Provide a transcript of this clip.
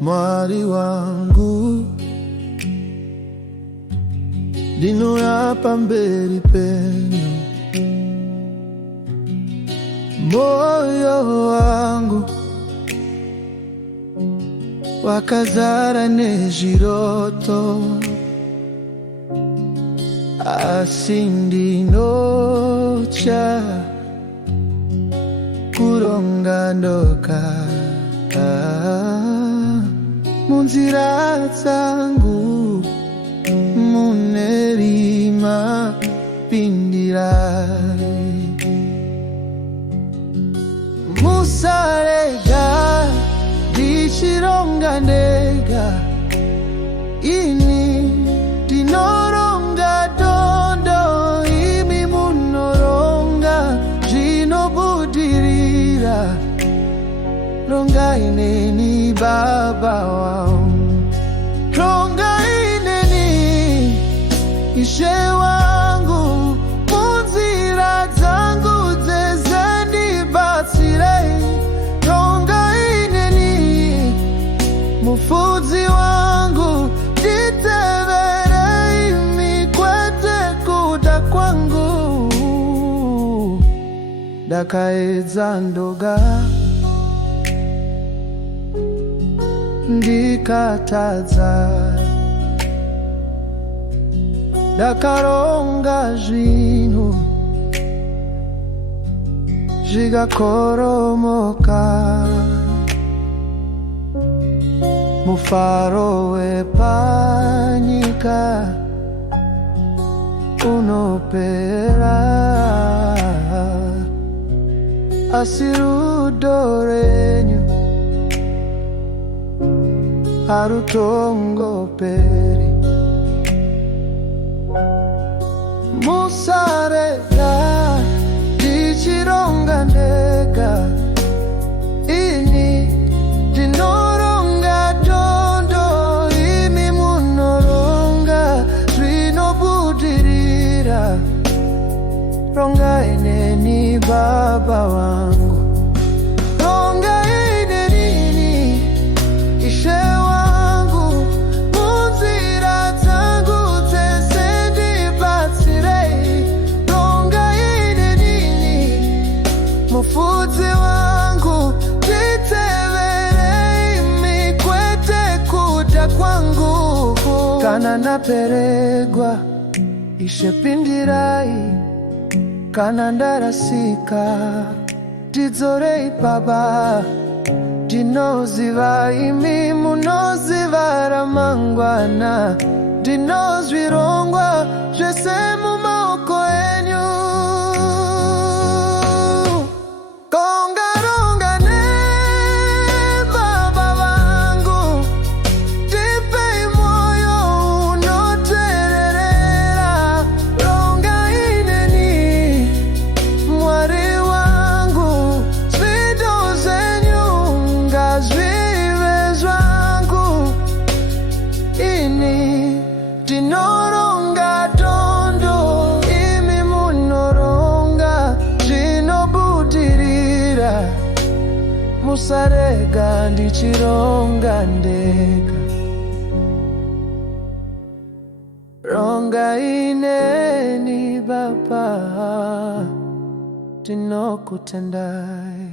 mwari wangu ndino yapa mberi penyu, moyo wangu wakazara nezviroto, asi ndinocha kuronga ndoga munzira dzangu munerima pindirai. Musarega ndichironga ndega, ini ndinoronga dondo, imi munoronga zvinobudirira. Ronga ineni baba wangu, ronga ineni ishe wangu, munzira dzangu dzese ndibatsirei. Ronga ineni mufudzi wangu, nditeverei mikwete kuda kwangu. Ndakaedza ndoga ndikatadza, ndakaronga zvinhu zvikakoromoka. Mufaro wepanyika unopera, asi rudo renyu harutongoperi. Musarega ndichironga ndega, ini ndinoronga dondo, imi munoronga zvinobudirira. Ronga ineni baba wangu, ronga ineni ishe wangu, munzira dzangu dzese ndibatsirei. Ronga ineni mufudzi wangu, nditeverei mikwete kuda kwangu. Kana naperegwa ishe pindirai, kana ndarasika ndidzorei baba. Ndinoziva imi munoziva ramangwana, ndinozvirongwa zvese mumaoko enyu. Ronga ronga ne baba vangu, ndipei moyo unotererera. Ronga ineni mwari wangu, zvido zvenyu ngazvive zvangu. Ini ndinoronga dondo, imi munoronga zvinobudirira. Musarega ndichironga ndega, ronga ineni baba, ndinokutendai.